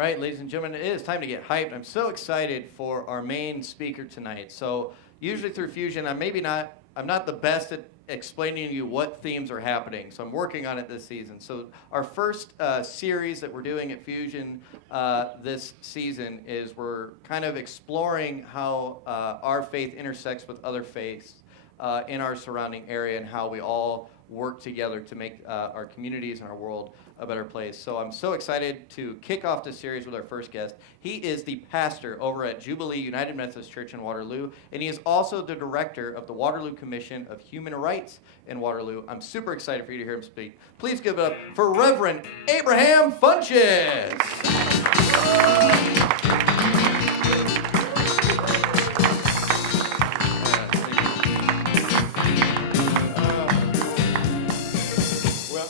right, ladies and gentlemen, it is time to get hyped. I'm so excited for our main speaker tonight. So usually through Fusion, I'm not the best at explaining to you what themes are happening. So I'm working on it this season. So our first series that we're doing at Fusion this season is we're kind of exploring how our faith intersects with other faiths in our surrounding area and how we all work together to make our communities and our world a better place. So I'm so excited to kick off this series with our first guest. He is the pastor over at Jubilee United Methodist Church in Waterloo, and he is also the director of the Waterloo Commission of Human Rights in Waterloo. I'm super excited for you to hear him speak. Please give it up for Reverend Abraham Funchess.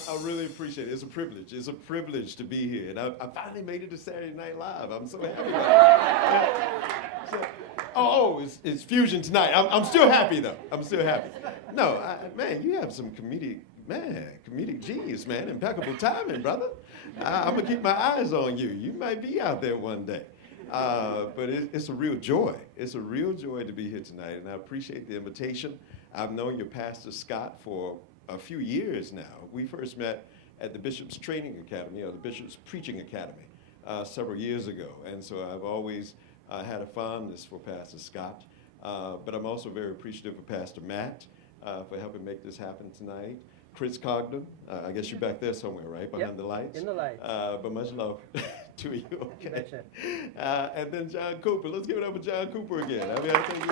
I really appreciate it. It's a privilege. It's a privilege to be here. And I finally made it to Saturday Night Live. I'm so happy about it. It's Fusion tonight. I'm still happy, though. I'm still happy. No, man, you have some comedic genius, man. Impeccable timing, brother. I'm going to keep my eyes on you. You might be out there one day. But it's a real joy. It's a real joy to be here tonight, and I appreciate the invitation. I've known your pastor, Scott, for a few years now. We first met at the Bishop's Training Academy, or the Bishop's Preaching Academy, several years ago. And so I've always had a fondness for Pastor Scott. But I'm also very appreciative of Pastor Matt for helping make this happen tonight. Chris Cogden, I guess you're back there somewhere, right? Behind the lights? In the lights. But much love to you, okay? And then John Cooper. Let's give it up for John Cooper again. I mean, I think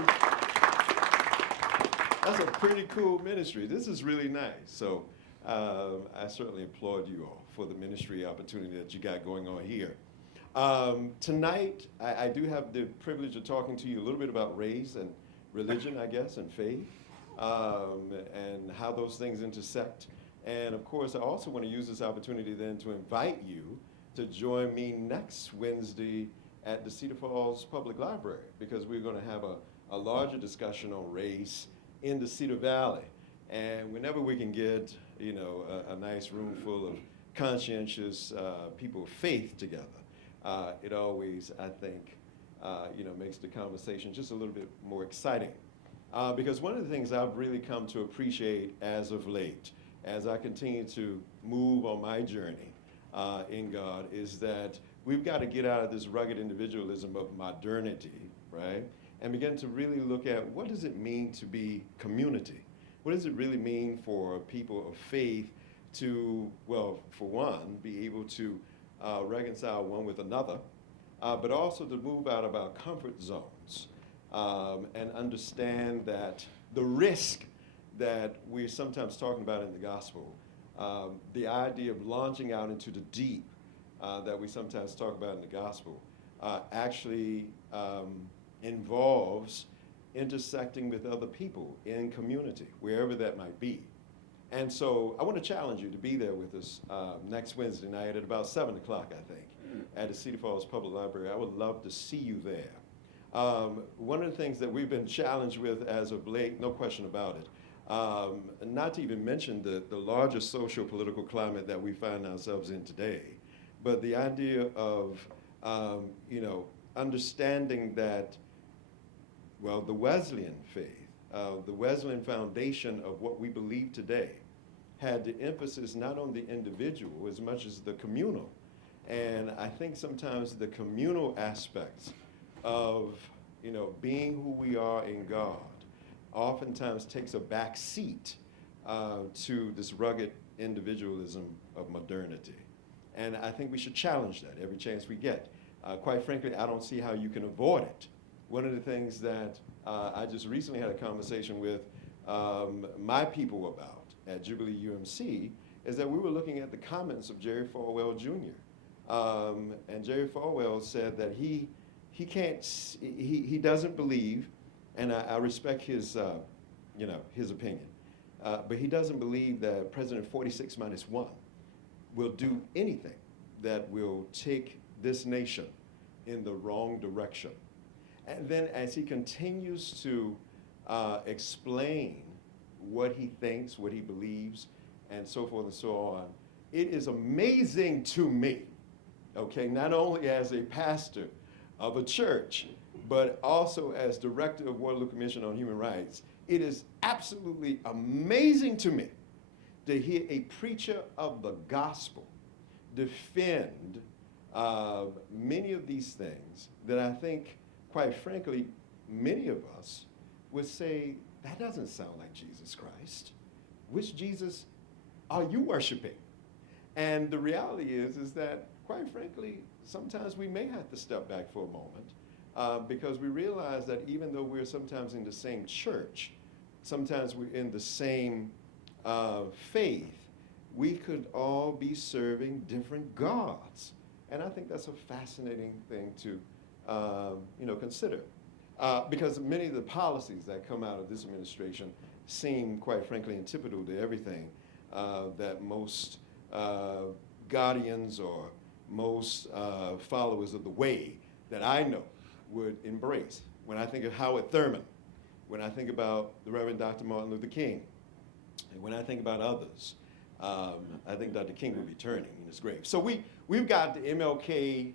that's a pretty cool ministry. This is really nice. So I certainly applaud you all for the ministry opportunity that you got going on here. Tonight, I do have the privilege of talking to you a little bit about race and religion, I guess, and faith, and how those things intersect. And of course, I also want to use this opportunity then to invite you to join me next Wednesday at the Cedar Falls Public Library, because we're going to have a larger discussion on race in the Cedar Valley. And whenever we can get, a nice room full of conscientious people of faith together, it always, I think, makes the conversation just a little bit more exciting. Because one of the things I've really come to appreciate as of late, as I continue to move on my journey in God, is that we've got to get out of this rugged individualism of modernity, right? And begin to really look at what does it mean to be community? What does it really mean for people of faith to, well, for one, be able to reconcile one with another, but also to move out of our comfort zones and understand that the risk that we're sometimes talking about in the gospel, the idea of launching out into the deep that we sometimes talk about in the gospel, actually involves intersecting with other people in community, wherever that might be. And so I want to challenge you to be there with us next Wednesday night at about 7 o'clock, I think, at the Cedar Falls Public Library. I would love to see you there. One of the things that we've been challenged with as of late, no question about it, not to even mention the larger social-political climate that we find ourselves in today, but the idea of, understanding that, well, the Wesleyan faith, the Wesleyan foundation of what we believe today, had the emphasis not on the individual as much as the communal. And I think sometimes the communal aspects of, being who we are in God oftentimes takes a back seat to this rugged individualism of modernity. And I think we should challenge that every chance we get. Quite frankly, I don't see how you can avoid it. One of the things that I just recently had a conversation with my people about at Jubilee UMC is that we were looking at the comments of Jerry Falwell Jr. And Jerry Falwell said that he doesn't believe, and I respect his opinion, but he doesn't believe that President 46-1 will do anything that will take this nation in the wrong direction. And then as he continues to explain what he thinks, what he believes, and so forth and so on, it is amazing to me okay, not only as a pastor of a church, but also as director of Waterloo Commission on Human Rights, it is absolutely amazing to me to hear a preacher of the gospel defend many of these things that I think, quite frankly, many of us would say, that doesn't sound like Jesus Christ. Which Jesus are you worshiping? And the reality is that, quite frankly, sometimes we may have to step back for a moment because we realize that even though we're sometimes in the same church, sometimes we're in the same faith, we could all be serving different gods. And I think that's a fascinating thing to consider. Because many of the policies that come out of this administration seem, quite frankly, antithetical to everything that most guardians or most followers of the way that I know would embrace. When I think of Howard Thurman, when I think about the Reverend Dr. Martin Luther King, and when I think about others, I think Dr. King will be turning in his grave. So we've got the MLK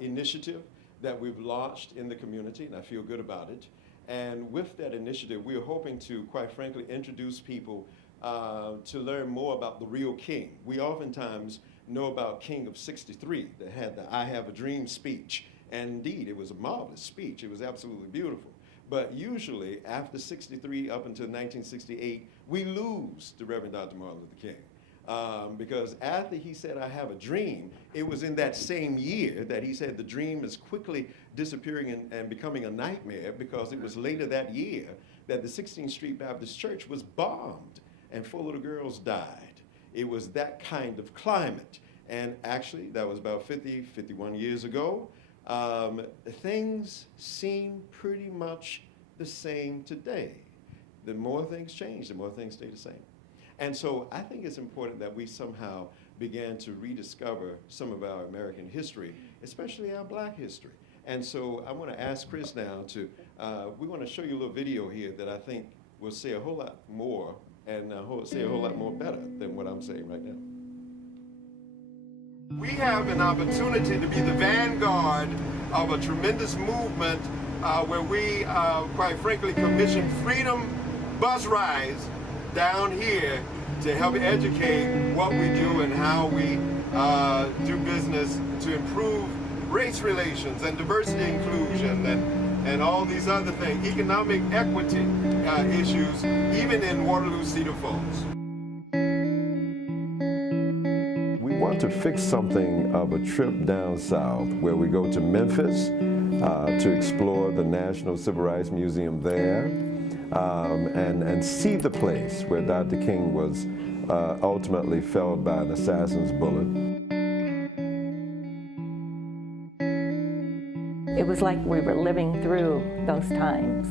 initiative that we've launched in the community, and I feel good about it. And with that initiative, we are hoping to, quite frankly, introduce people to learn more about the real King. We oftentimes know about King of 63 that had the I Have a Dream speech. And indeed, it was a marvelous speech. It was absolutely beautiful. But usually, after 63 up until 1968, we lose the Reverend Dr. Martin Luther King. Because after he said, I have a dream, it was in that same year that he said the dream is quickly disappearing and becoming a nightmare, because it was later that year that the 16th Street Baptist Church was bombed and 4 little girls died. It was that kind of climate. And actually, that was about 51 years ago. Things seem pretty much the same today. The more things change, the more things stay the same. And so I think it's important that we somehow began to rediscover some of our American history, especially our Black history. And so I want to ask Chris now to, we want to show you a little video here that I think will say a whole lot more and say a whole lot more better than what I'm saying right now. We have an opportunity to be the vanguard of a tremendous movement where we, quite frankly, commission freedom bus rides down here to help educate what we do and how we do business to improve race relations and diversity inclusion and all these other things, economic equity issues, even in Waterloo, Cedar Falls. We want to fix something of a trip down south where we go to Memphis to explore the National Civil Rights Museum there and see the place where Dr. King was ultimately felled by an assassin's bullet. It was like we were living through those times,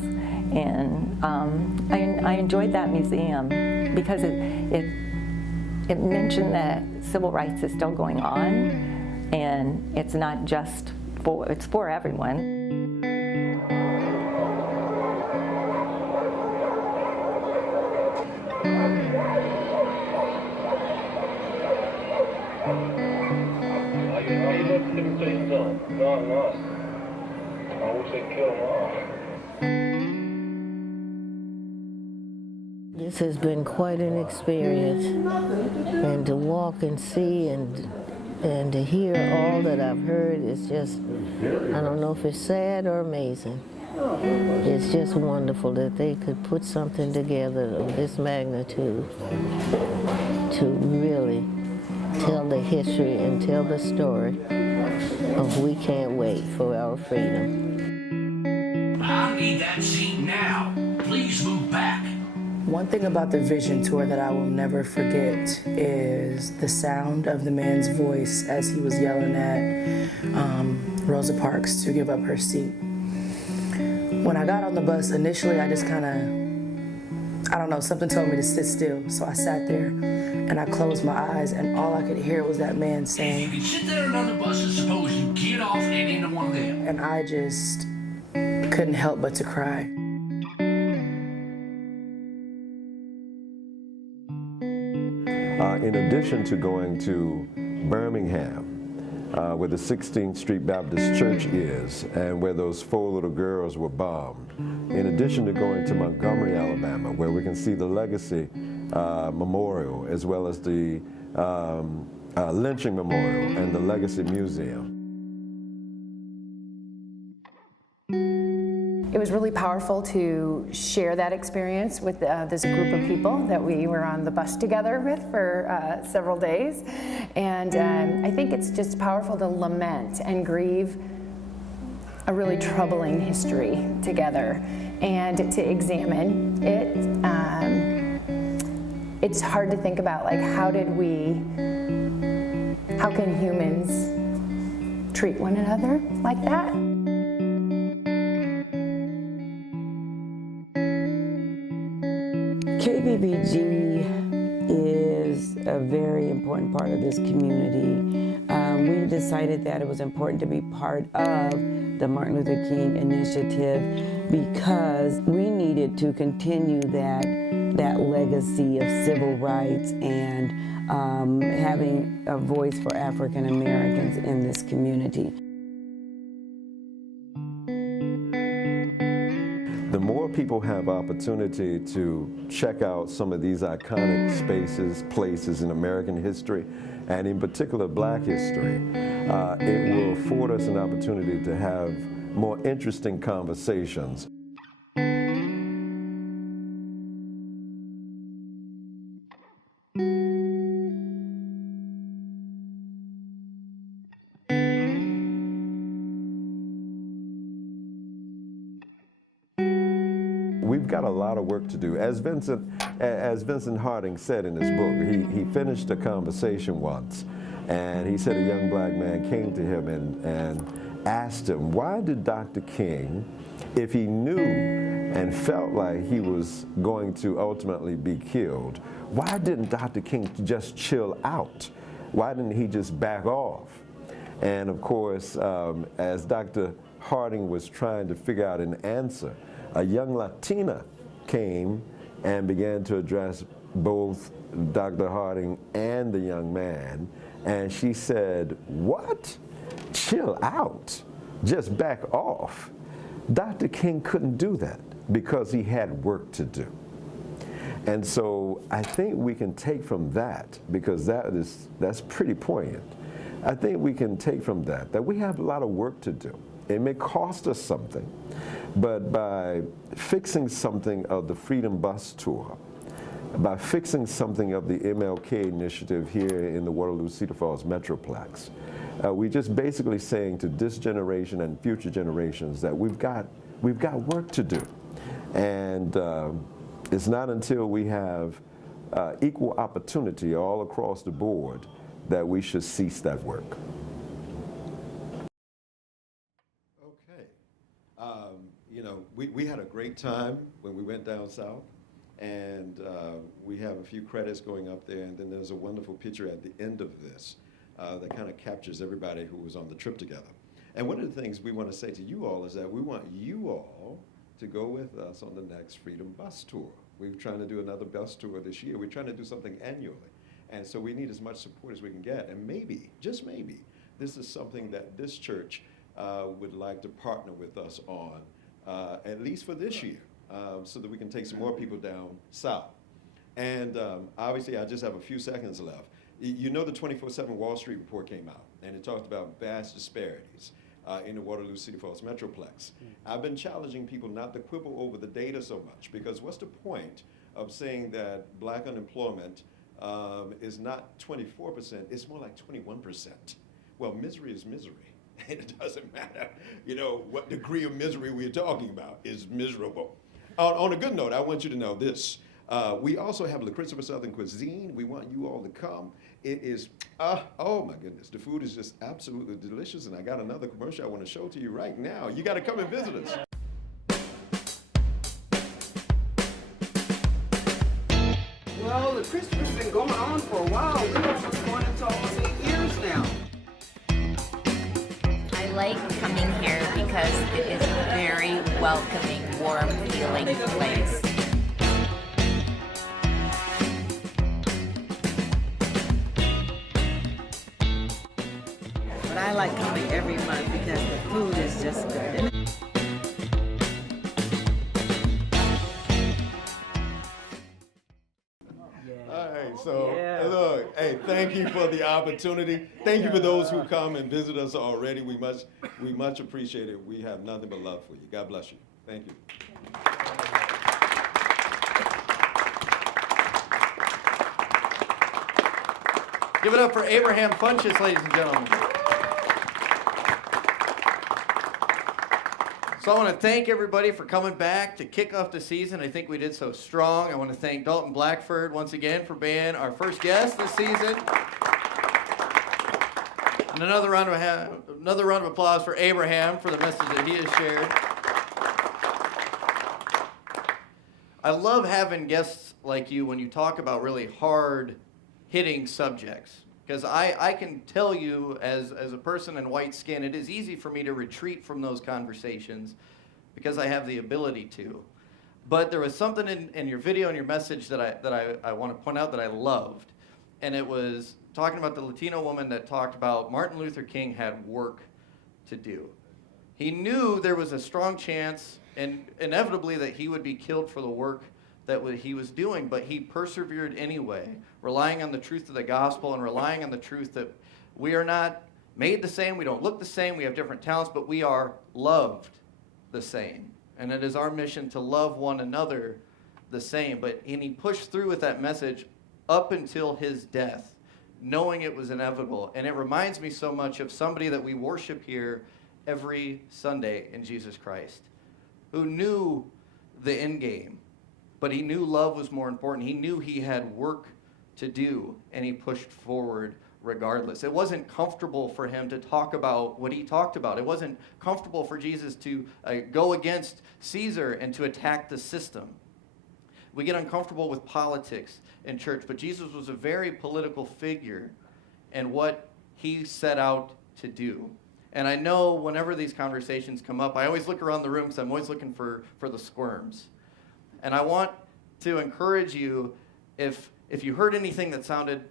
and I enjoyed that museum because it mentioned that civil rights is still going on, and it's not just it's for everyone. This has been quite an experience, and to walk and see and to hear all that I've heard is just, I don't know if it's sad or amazing. It's just wonderful that they could put something together of this magnitude to really tell the history and tell the story of we can't wait for our freedom. I need that seat now. Please move back. One thing about the vision tour that I will never forget is the sound of the man's voice as he was yelling at Rosa Parks to give up her seat. When I got on the bus, initially I just kind of, I don't know, something told me to sit still. So I sat there and I closed my eyes, and all I could hear was that man saying, If you could sit there on other buses, suppose you get off and into one of them. and I just couldn't help but to cry. In addition to going to Birmingham where the 16th Street Baptist Church is and where those 4 little girls were bombed. In addition to going to Montgomery, Alabama, where we can see the Legacy Memorial, as well as the Lynching Memorial and the Legacy Museum. It was really powerful to share that experience with this group of people that we were on the bus together with for several days. And I think it's just powerful to lament and grieve a really troubling history together and to examine it. It's hard to think about, like, how can humans treat one another like that? KBBG is a very important part of this community. We decided that it was important to be part of the Martin Luther King Initiative because we needed to continue that legacy of civil rights and having a voice for African Americans in this community. The more people have opportunity to check out some of these iconic spaces, places in American history, and in particular Black history, it will afford us an opportunity to have more interesting conversations. We've got a lot of work to do. As Vincent Harding said in his book, he finished a conversation once, and he said a young Black man came to him and asked him, why did Dr. King, if he knew and felt like he was going to ultimately be killed, why didn't Dr. King just chill out? Why didn't he just back off? And of course, as Dr. Harding was trying to figure out an answer, a young Latina came and began to address both Dr. Harding and the young man, and she said, what? Chill out, just back off. Dr. King couldn't do that because he had work to do. And so I think we can take from that, because that's pretty poignant. I think we can take from that we have a lot of work to do. It may cost us something, but by fixing something of the Freedom Bus Tour, by fixing something of the MLK initiative here in the Waterloo Cedar Falls Metroplex, we're just basically saying to this generation and future generations that we've got work to do. And it's not until we have equal opportunity all across the board that we should cease that work. You know, we had a great time when we went down south, and we have a few credits going up there, and then there's a wonderful picture at the end of this that kind of captures everybody who was on the trip together. And one of the things we want to say to you all is that we want you all to go with us on the next Freedom Bus Tour. We're trying to do another bus tour this year. We're trying to do something annually. And so we need as much support as we can get. And maybe, just maybe, this is something that this church would like to partner with us on, at least for this year, so that we can take some more people down south. And obviously, I just have a few seconds left. You know, the 24/7 Wall Street report came out, and it talked about vast disparities in the Waterloo Cedar Falls Metroplex. I've been challenging people not to quibble over the data so much, because what's the point of saying that Black unemployment is not 24%, it's more like 21%. Well, misery is misery. And it doesn't matter, you know, what degree of misery we're talking about is miserable. On a good note, I want you to know this. We also have La Christopher Southern Cuisine. We want you all to come. It is, oh my goodness, the food is just absolutely delicious. And I got another commercial I want to show to you right now. You got to come and visit us. Well, the Christopher's been going on for a while. We've been going into almost 8 years now. I like coming here because it is a very welcoming, warm, healing place. But I I like coming every month because the food is just good. All right, so look, hey, thank you for the opportunity. Thank you for those who come and visit us already. We much appreciate it. We have nothing but love for you. God bless you. Thank you. Give it up for Abraham Funchess, ladies and gentlemen. So I want to thank everybody for coming back to kick off the season. I think we did so strong. I want to thank Dalton Blackford once again for being our first guest this season. And another round of applause for Abraham for the message that he has shared. I love having guests like you when you talk about really hard-hitting subjects. Because I can tell you, as a person in white skin, it is easy for me to retreat from those conversations because I have the ability to. But there was something in your video and your message that I want to point out that I loved. And it was talking about the Latino woman that talked about Martin Luther King had work to do. He knew there was a strong chance, and inevitably, that he would be killed for the work that he was doing, but he persevered anyway, relying on the truth of the gospel and relying on the truth that we are not made the same, we don't look the same, we have different talents, but we are loved the same. And it is our mission to love one another the same. And he pushed through with that message up until his death, knowing it was inevitable. And it reminds me so much of somebody that we worship here every Sunday in Jesus Christ, who knew the end game. But he knew love was more important. He knew he had work to do, and he pushed forward regardless. It wasn't comfortable for him to talk about what he talked about. It wasn't comfortable for Jesus to go against Caesar and to attack the system. We get uncomfortable with politics in church, but Jesus was a very political figure in what he set out to do. And I know whenever these conversations come up, I always look around the room because I'm always looking for the squirms. And I want to encourage you, if you heard anything that sounded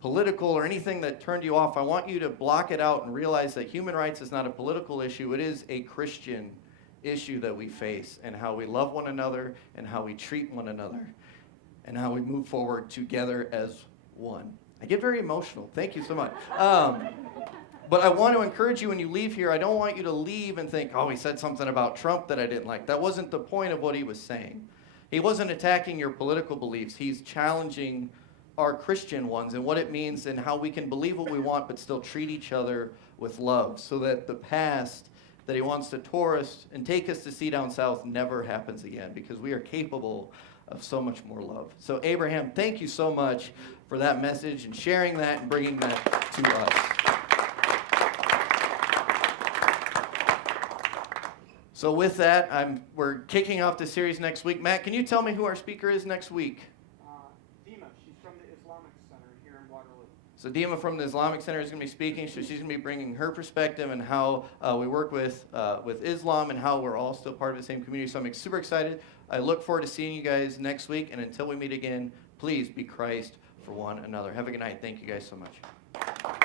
political or anything that turned you off, I want you to block it out and realize that human rights is not a political issue. It is a Christian issue that we face, and how we love one another and how we treat one another and how we move forward together as one. I get very emotional. Thank you so much. But I want to encourage you when you leave here, I don't want you to leave and think, oh, he said something about Trump that I didn't like. That wasn't the point of what he was saying. He wasn't attacking your political beliefs. He's challenging our Christian ones and what it means and how we can believe what we want but still treat each other with love, so that the past that he wants to tour us and take us to see down south never happens again, because we are capable of so much more love. So Abraham, thank you so much for that message and sharing that and bringing that to us. So with that, we're kicking off the series next week. Matt, can you tell me who our speaker is next week? Dima, she's from the Islamic Center here in Waterloo. So Dima from the Islamic Center is going to be speaking. So she's going to be bringing her perspective and how we work with Islam and how we're all still part of the same community. So I'm super excited. I look forward to seeing you guys next week. And until we meet again, please be Christ for one another. Have a good night. Thank you guys so much.